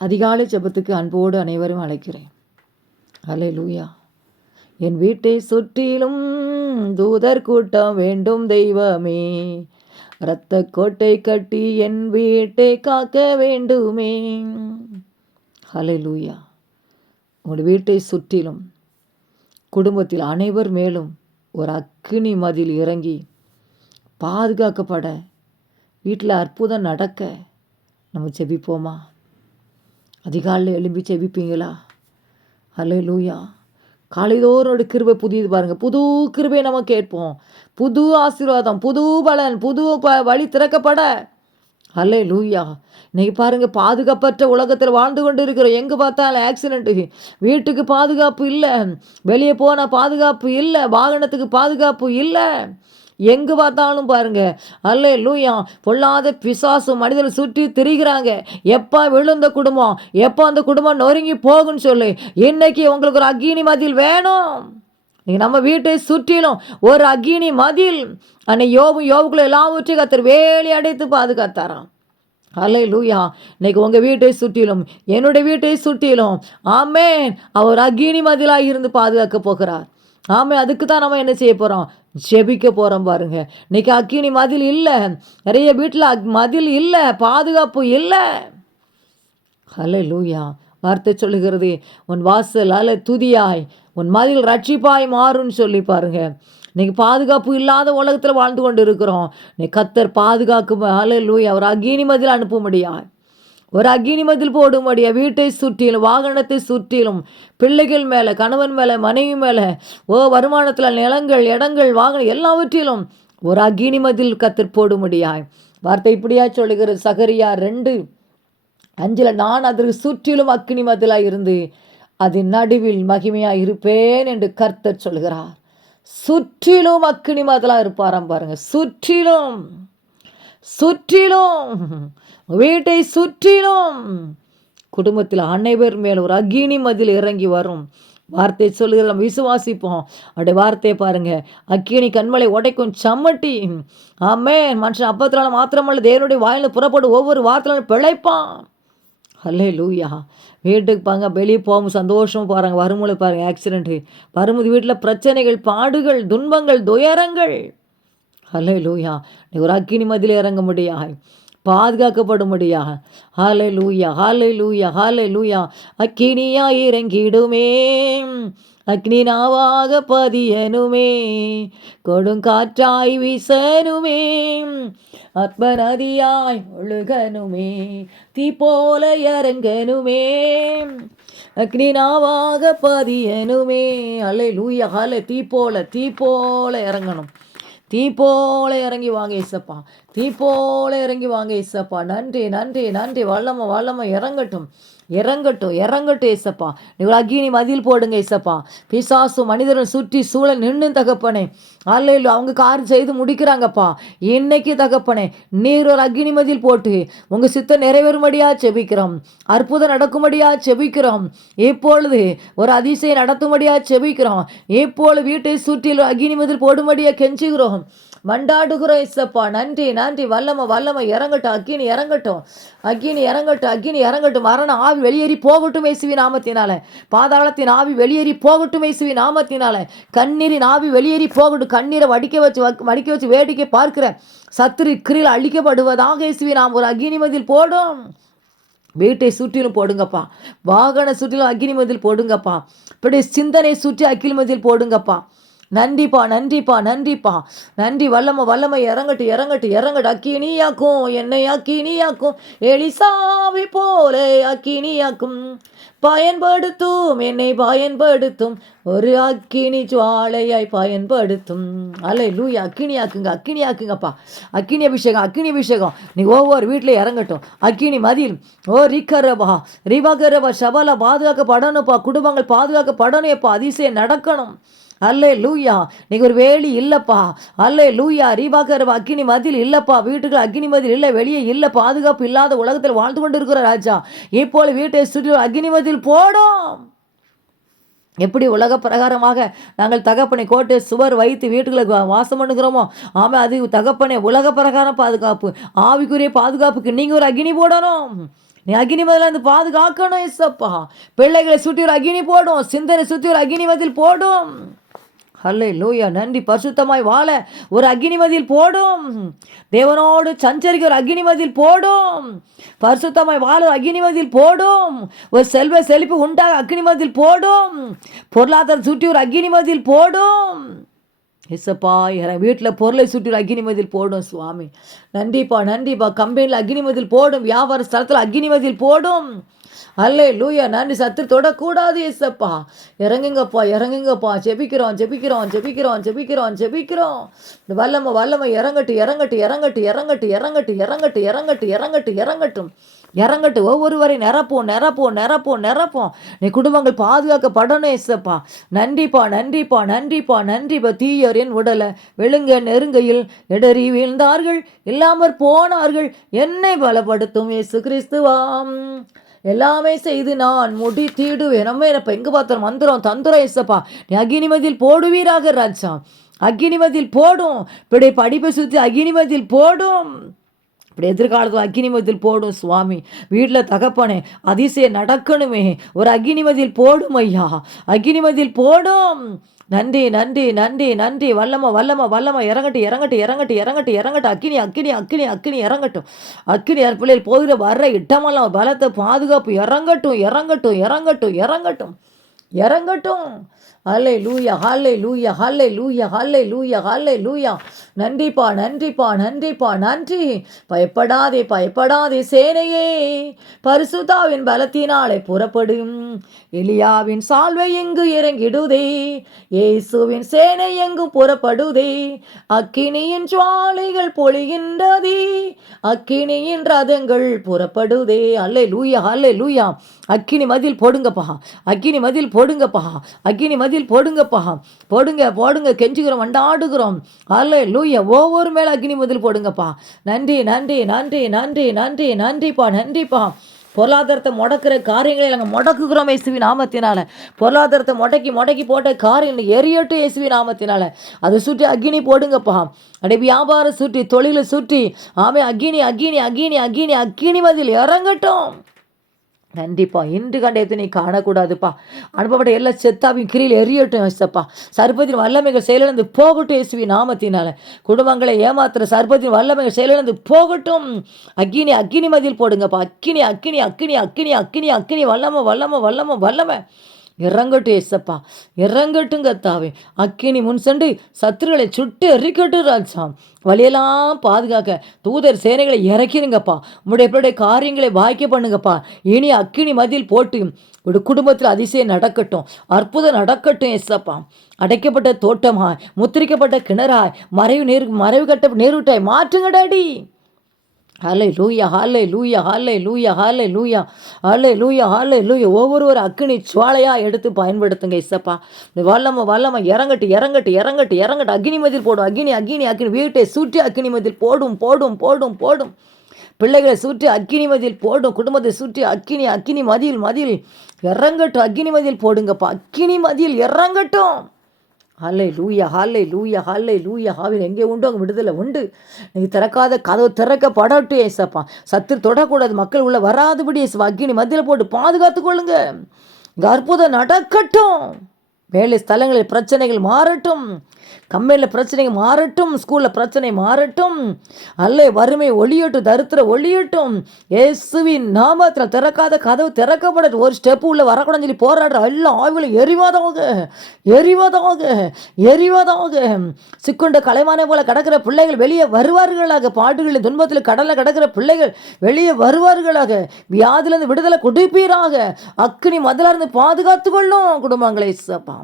அதிகாலை ஜபத்துக்கு அன்போடு அனைவரும் அழைக்கிறேன். அலை லூயா என் வீட்டை சுற்றிலும் தூதர் கூட்டம் வேண்டும் தெய்வமே. இரத்த கோட்டை கட்டி என் வீட்டை காக்க வேண்டுமே. ஹலை லூயா உங்கள் வீட்டை சுற்றிலும் குடும்பத்தில் அனைவர் மேலும் ஒரு அக்கினி மதில் இறங்கி பாதுகாக்கப்பட வீட்டில் அற்புதம் நடக்க நம்ம செபிப்போமா அதிகாலையில் எழும்பி செபிப்பீங்களா? ஹலே லூயா காலைதோரோட கிருபை புதியது பாருங்கள் புது கிருபை நம்ம கேட்போம். புது ஆசீர்வாதம் புது பலன் புது ப வழி திறக்கப்பட. அல்லே லூயா இன்னைக்கு பாருங்கள் பாதுகாப்பற்ற உலகத்தில் வாழ்ந்து கொண்டு இருக்கிறோம் எங்கே பார்த்தாலும் ஆக்சிடெண்ட்டு வீட்டுக்கு பாதுகாப்பு இல்லை. வெளியே போனால் பாதுகாப்பு இல்லை. வாகனத்துக்கு பாதுகாப்பு இல்லை. எங்கே பார்த்தாலும் பாருங்க. அல்ல லூயா பொல்லாத பிசாசு மனிதர் சுற்றி திரிகிறாங்க. எப்போ விழுந்த குடும்பம்? எப்போ அந்த குடும்பம் நொறுங்கி போகும்னு சொல்லு. இன்னைக்கு உங்களுக்கு ஒரு அக்னி மதில் வேணும். நீங்கள் நம்ம வீட்டை சுற்றிலும் ஒரு அக்னி மதில். அன்னை யோபு யோபுக்குள்ள எல்லாவற்றையும் கத்தர் வேலி அடைத்து பாதுகாத்தாராம். அலை லூயா இன்னைக்கு உங்கள் வீட்டை சுற்றிலும் என்னுடைய வீட்டை சுற்றிலும் ஆமேன். அவர் அக்னி மதிலாக இருந்து பாதுகாக்க போகிறார். ஆமே அதுக்கு தான் நம்ம என்ன செய்ய போகிறோம் ஜெபிக்க போகிறோம் பாருங்க. இன்னைக்கு அக்கினி மதில் இல்லை. நிறைய வீட்டில் அக் மதில் இல்லை. பாதுகாப்பு இல்லை. ஹலே லூயா வார்த்தை சொல்லுகிறது உன் வாசல் அல துதியாய். உன் மதில் ரட்சிப்பாய் மாறும்னு சொல்லி பாருங்க. இன்னைக்கு பாதுகாப்பு இல்லாத உலகத்தில் வாழ்ந்து கொண்டு இருக்கிறோம் நீ கத்தர் பாதுகாக்கும் அலை லூயா அவர் அக்னி மதில் அனுப்ப முடியாது ஒரு அக்னி மதில் போடும்படியா வீட்டை சுற்றிலும் வாகனத்தை சுற்றிலும் பிள்ளைகள் மேலே கணவன் மேலே மனைவி மேலே ஓ வருமானத்தில் நிலங்கள் இடங்கள் வாகனம் எல்லாவற்றிலும் ஒரு அக்னி மதில் கத்தர் போடும்படியாய். வார்த்தை இப்படியா சொல்லுகிறது. சகரியா ரெண்டு அஞ்சில் நான் அதற்கு சுற்றிலும் அக்னி மதிலாக இருந்து அதன் நடுவில் மகிமையாக இருப்பேன் என்று கர்த்தர் சொல்கிறார். சுற்றிலும் அக்னி மதிலாக இருப்பாராம் பாருங்கள் சுற்றிலும். சுற்றிலும் வீட்டை சுற்றிலும். குடும்பத்தில் அனைவர் மேல் ஒரு அக்னி மதில் இறங்கி வரும். வார்த்தை சொல்லுகிற நம்ம விசுவாசிப்போம். அப்படியே வார்த்தையை பாருங்க. அக்கினி கண்மலை உடைக்கும் சம்மட்டி. ஆமே மனுஷன் அப்பத்தினால மாத்திரமல்ல தேவனுடைய வாயில புறப்படும் ஒவ்வொரு வார்த்தையிலும் பிழைப்பான். அல்லே லூயா வீட்டுக்கு பாங்க வெளியே போகும் சந்தோஷமும் பாருங்க. வரும்போது பாருங்கள் ஆக்சிடென்ட்டு வரும்போது வீட்டில் பிரச்சனைகள் பாடுகள் துன்பங்கள் துயரங்கள். ஹலே லூயா நீ ஒரு அக்கினி மதியில் இறங்க முடியா பாதுகாக்கப்படும்படியா ஹாலை லூயா ஹாலை லூயா ஹாலை லூயா அக்கினியா இறங்கிடுமே. அக்னி நாவாக பதியனுமே கொடுங்காற்றாய் வீசனுமே ஆத்ம நதியாய் ஒழுகனுமே தீ போல இறங்கனுமே அக்னி நாவாக பதியனுமே அலை லூயா அலை தீ போல தீ போல இறங்கணும். தீ போல இறங்கி வாங்க இசப்பா. தீ போல இறங்கி வாங்க இசப்பா. நன்றி நன்றி நன்றி. வல்லம வல்லம. இறங்கட்டும். இறங்கட்டும் இறங்கட்டும் ஏசப்பா. நீங்கள் அக்னி மதில் போடுங்க ஏசப்பா. பிசாசு மனிதர்கள் சுற்றி சூழல் நின்று தகப்பனே. அல்லையில் அவங்க கார் செய்து முடிக்கிறாங்கப்பா. இன்னைக்கு தகப்பனே நீர் ஒரு அக்னி மதில் போட்டு உங்கள் சித்தம் நிறைவேறும்படியா செபிக்கிறோம். அற்புதம் நடக்கும்படியா செபிக்கிறோம். இப்பொழுது ஒரு அதிசயம் நடத்தும்படியா செபிக்கிறோம். இப்பொழுது வீட்டை சுற்றிலும் அக்னி மதில் போடும்படியா கெஞ்சுகிறோம். மண்டாடுகிறோம் இசப்பா. நன்றி நன்றி. வல்லம வல்லம. இறங்கட்டும் அக்கினி இறங்கட்டும். அக்கினி இறங்கட்டும் அக்கினி இறங்கட்டும். மரண ஆவி வெளியேறி போகட்டும் இயேசுவி நாமத்தினால. பாதாளத்தின் ஆவி வெளியேறி போகட்டும் இயேசுவி நாமத்தினால. கண்ணீரின் ஆவி வெளியேறி போகட்டும். கண்ணீரை வடிக்க வச்சு வடிக்க வச்சு வேடிக்கை பார்க்கிற சத்துரு கிரில் அழிக்கப்படுவதாக இயேசுவி நாம் ஒரு அக்னி மதில் போடும். வீட்டை சுற்றிலும் போடுங்கப்பா. வாகன சுற்றிலும் அக்னி மதில் போடுங்கப்பா. இப்படி சிந்தனை சுற்றி அக்கினி மதில் போடுங்கப்பா. நன்றிப்பா நன்றிப்பா நன்றிப்பா. நன்றி வல்லம வல்லமை இறங்கட்டு இறங்கட்டு இறங்கட்டு. அக்கினியாக்கும் என்னை அக்கினியாக்கும். எலிசாவை போல அக்கினியாக்கும். பயன்படுத்தும் என்னை பயன்படுத்தும். ஒரு அக்கினி ஜுவாலையாய் பயன்படுத்தும். அலை லூய் அக்கினி ஆக்குங்க அக்கினி ஆக்குங்கப்பா அக்கினி அபிஷேகம் அக்கினி அபிஷேகம். நீ ஒவ்வொரு வீட்டில் இறங்கட்டும். அக்கினி மதில். ஓ ரிக்கரபா ரிவகரபா சபலா பாதுகாக்கப்படணும்ப்பா. குடும்பங்கள் பாதுகாக்கப்படணும் எப்பா அதிசயம் நடக்கணும். அல்லே லூயா நீங்க ஒரு வேலி இல்லைப்பா. அல்லே லூயா ரீபாக்கர் அக்னி மதில் இல்லைப்பா. வீட்டுக்கு அக்னி மதில் இல்லை வெளியே இல்லை பாதுகாப்பு இல்லாத உலகத்தில் வாழ்ந்து கொண்டு இருக்கிற ராஜா. இப்போது வீட்டை சுற்றி ஒரு மதில் போடும். எப்படி உலக பிரகாரமாக நாங்கள் தகப்பனை கோட்டை சுவர் வைத்து வீட்டுகளை வாசம் பண்ணுகிறோமோ? ஆமாம் அது தகப்பனே உலக பிரகாரம் பாதுகாப்பு. ஆவிக்குரிய பாதுகாப்புக்கு நீங்கள் ஒரு அக்னி போடணும். நீ அக்னி மதில் இருந்து பாதுகாக்கணும் இசப்பா பிள்ளைகளை சுற்றி ஒரு அக்னி போடும். சிந்தனை சுற்றி ஒரு அக்னி மதில் போடும். ஹல்லே லூயா நன்றி. பரிசுத்தமாய் வாழ. ஒரு அக்னிமதியில் போடும். தேவனோடு சஞ்சரிக்க ஒரு அக்னிமதியில் போடும். பரிசுத்தமாய் வாழ ஒரு அக்னிமதியில் போடும். ஒரு செல்வ செழிப்பு உண்டாக அக்னிமதியில் போடும். பொருளாதாரம் சுற்றி ஒரு அக்னிமதியில் போடும். எஸ்ஸப்பா என் வீட்டில் பொருளை சுற்றி ஒரு அக்னிமதியில் போடும் சுவாமி. நன்றிப்பா நன்றிப்பா. கம்பெனியில் அக்னிமதியில் போடும். வியாபார ஸ்தலத்தில் அக்னிமதியில் போடும். அல்லே லூயா நன்றி சத்து தொடக்கூடாது ஏசப்பா. இறங்குங்கப்பா இறங்குங்கப்பா. ஜெபிக்கிறோம் ஜெபிக்கிறோம் ஜெபிக்கிறோம் ஜெபிக்கிறோம் ஜெபிக்கிறோம். இந்த வல்லமை வல்லமை இறங்கட்டு இறங்கட்டு இறங்கட்டு இறங்கட்டு இறங்கட்டு இறங்கட்டு இறங்கட்டு இறங்கட்டு இறங்கட்டும் இறங்கட்டு ஒவ்வொருவரையும் நிரப்போம் நிரப்போம் நிரப்போம் நிரப்போம் நீ குடும்பங்கள் பாதுகாக்கப்படணும் இசப்பா நன்றிப்பா நன்றிப்பா நன்றிப்பா நன்றிப்பா தீயோரின் உடலை வெளுங்க நெருங்கையில் இடறி வீழ்ந்தார்கள். இல்லாமற் போனார்கள். என்னை பலப்படுத்தும் இயேசு கிறிஸ்துவாம். எல்லாமே செய்து நான் முடி தீடுவேன். நம்ம என்னப்பா எங்கே பார்த்தோம் மந்திரம் தந்திரம் இசப்பா நீ அக்னிமதியில் போடுவீராக ராஜா. அக்னிமதியில் போடும். இப்படி படிப்பை சுற்றி அக்னிமதியில் போடும். இப்படி எதிர்காலத்தில் அக்னிமதியில் போடும் சுவாமி. வீட்டில் தகப்பனே அதிசயம் நடக்கணுமே. ஒரு அக்னிமதியில் போடும் ஐயா. அக்னிமதியில் போடும். நன்றி நன்றி நன்றி நன்றி. வல்லம வல்லம வல்லம. இறங்கட்டு இறங்கட்டு இறங்கட்டு இறங்கட்டு இறங்கட்டு அக்கினி அக்கினி அக்கினி அக்கினி இறங்கட்டும். அக்கினி அற்பிள்ளையில் போகிற வர்ற இடமெல்லாம் பலத்தை பாதுகாப்பு. இறங்கட்டும் இறங்கட்டும் இறங்கட்டும் இறங்கட்டும் இறங்கட்டும். ஹல்லே லூயா ஹல்லே லூயா ஹல்லே லூயா ஹல்லே லூயா ஹல்லே லூயா நன்றிப்பா நன்றிப்பா நன்றிப்பா நன்றி. பயப்படாதே பயப்படாதே சேனையே. பரிசுதாவின் பலத்தினாலே புறப்படும். எலியாவின் சால்வை எங்கு இறங்கிடுதே? இயேசுவின் சேனை எங்கு புறப்படுதே? அக்கினியின் ஜுவாலைகள் பொழிகின்றதே. அக்கினியின் ரதங்கள் புறப்படுதே. அல்லே லூயா அல்லே லூயா அக்கினி மதில் போடுங்கப்பா. அக்கினி மதில் போடுங்கப்பா. அக்கினி மதில் போடுங்கப்பா. போடுங்க போடுங்க கெஞ்சுகிறோம் வண்டாடுகிறோம் அல்ல லூய ஒவ்வொரு மேலே அக்னி முதல் போடுங்கப்பா. நன்றி நன்றி நன்றி நன்றி நன்றி நன்றிப்பா நன்றிப்பா. பொருளாதாரத்தை முடக்கிற காரியங்களை நாங்கள் முடக்குகிறோம் இயேசுவி நாமத்தினால. பொருளாதாரத்தை முடக்கி முடக்கி போட்ட காரியங்கள் எரியட்டும் இயேசுவி நாமத்தினால. அதை சுற்றி அக்னி போடுங்கப்பா. அப்படியே வியாபாரம் சுற்றி தொழிலை சுற்றி. ஆமே அக்னி அக்னி அக்னி அக்னி அக்னி மதில் இறங்கட்டும். நன்றிப்பா. இன்று கண்டயத்தை நீ காணக்கூடாதுப்பா. அனுப்பப்பட்ட எல்லா செத்தாவையும் கிரியில் எரியட்டும் ஏசப்பா சர்பத்தின் வல்லமைகள் செயலிழந்து போகட்டும் இயேசுவி நாமத்தினால. குடும்பங்களை ஏமாத்துற சர்பத்தின் வல்லமைகள் செயலிழந்து போகட்டும். அக்கினி அக்கினி மதியில் போடுங்கப்பா. அக்கினி அக்கினி அக்கினி அக்கினி அக்கினி அக்கினி வல்லம வல்லம வல்லம வல்லமை. இறங்கட்டும் ஏசப்பா இறங்கட்டும் கத்தாவே அக்கினி முன் சென்று சத்துருகளை சுட்டு எறிக்கட்டும் ராஜா வழியெல்லாம் பாதுகாக்க தூதர் சேனைகளை இறக்கிருங்கப்பா. உங்களுடைய காரியங்களை வாய்க்க பண்ணுங்கப்பா. இனி அக்கினி மதியில் போட்டு ஒரு குடும்பத்தில் அதிசயம் நடக்கட்டும். அற்புதம் நடக்கட்டும் எஸ்ஸப்பா அடைக்கப்பட்ட தோட்டமாய் முத்திரிக்கப்பட்ட கிணறாய் மறைவு நீர் மறைவு கட்ட நேருட்டாய் மாற்றுங்கடாடி. ஹாலே லூயா ஹாலே லூயா ஹாலே லூயா ஹாலே லூயா ஹாலே லூயா ஹாலே லூயா ஒவ்வொருவர் அக்கினி சுவாலையாக எடுத்து பயன்படுத்துங்க இசப்பா. வல்லம வல்லம. இறங்கட்டு இறங்கட்டு இறங்கட்டு இறங்கட்டு. அக்னி மதில் போடும். அக்னி அக்னி அக்னி. வீட்டை சுற்றி அக்னி மதில் போடும் போடும் போடும் போடும். பிள்ளைகளை சுற்றி அக்கினி மதியில் போடும். குடும்பத்தை சுற்றி அக்கினி அக்கினி மதியில் மதியில் இறங்கட்டும் அக்கினி மதியில் போடுங்கப்பா. அக்கினி மதியில் இறங்கட்டும். ஹாலை லூயா ஹாலை லூயா ஹாலை லூயா ஹாவில் எங்கே உண்டு? அங்கே விடுதலை உண்டு. நீங்கள் திறக்காத கதவு திறக்க படட்டும் ஏசப்பா. சத்து தொடக்கூடாது. மக்கள் உள்ள வராதபடி ஏசப்பா அக்கினி மத்தியில் போட்டு பாதுகாத்து கொள்ளுங்க. இங்கே அற்புதம் நடக்கட்டும். வேலை ஸ்தலங்களில் பிரச்சனைகள் மாறட்டும். கம்பெனியில் பிரச்சனைகள் மாறட்டும். ஸ்கூலில் பிரச்சனை மாறட்டும். அல்ல வறுமை ஒளியட்டும் தருத்திர ஒளியட்டும் இயேசுவின் நாமத்தில் திறக்காத கதவு திறக்கப்படாது. ஒரு ஸ்டெப்பு உள்ளே வரக்கூடாதுன்னு சொல்லி போராடுற எல்லா ஆய்வுகளும் எரிவதாக எரிவதாக எரிவதாக. சிக்குண்ட கலைமானை போல கிடக்கிற பிள்ளைகள் வெளியே வருவார்களாக. பாடுகளின் துன்பத்தில் கடலில் கிடக்கிற பிள்ளைகள் வெளியே வருவார்களாக. வியாதிலிருந்து விடுதலை கொடுப்பீராக. அக்னி மதிலிருந்து பாதுகாத்து கொள்ளும் குடும்பங்களை சப்பா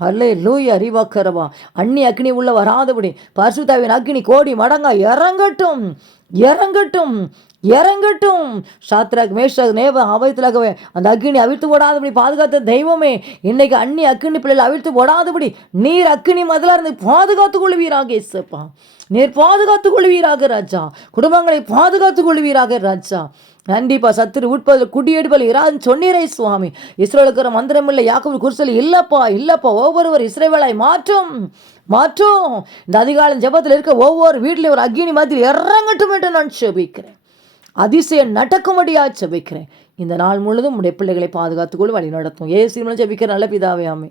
அல்லே லூய் அறிவாக்கரவா அன்னி அக்னி உள்ள வராதபடி பரிசுத்தாவின் அக்னி கோடி மடங்கா இறங்கட்டும் இறங்கட்டும் இறங்கட்டும். சாத்ராக் மேஷாக் நேவ அவைத்தலாகவே அந்த அக்னி அவிழ்த்து போடாதபடி பாதுகாத்த தெய்வமே இன்னைக்கு அன்னி அக்னி பிள்ளைகள் அவிழ்த்து போடாதபடி நீர் அக்னி முதல்ல இருந்து பாதுகாத்துக் கொள்வீராக இசப்பா நீர் பாதுகாத்துக் கொள்வீராக ராஜா. குடும்பங்களை பாதுகாத்துக் கொள்வீராக ராஜா. கண்டிப்பா சத்துரு உட்பதில் குடியெடுப்பல் இராதுன்னு சொன்னீரை சுவாமி. இஸ்ரோலுக்கு மந்திரம் இல்லை யாக்கும் குருசல் இல்லப்பா இல்லப்பா ஒவ்வொருவர் இஸ்ரேவேலாய் மாற்றும் மாற்றும். இந்த அதிகாலம் ஜெபத்தில் இருக்க ஒவ்வொரு வீட்டிலையும் ஒரு அக்னி மாதிரி இறங்கட்டும் என்று நான் செபிக்கிறேன் அதிசயம் நடக்கும்படியாக செபிக்கிறேன் இந்த நாள் முழுதும் உடைய பிள்ளைகளை பாதுகாத்துக்கொள்ள வழி நடத்தும். ஏசி ஜபிக்கிற நல்ல பிதாவே ஆமே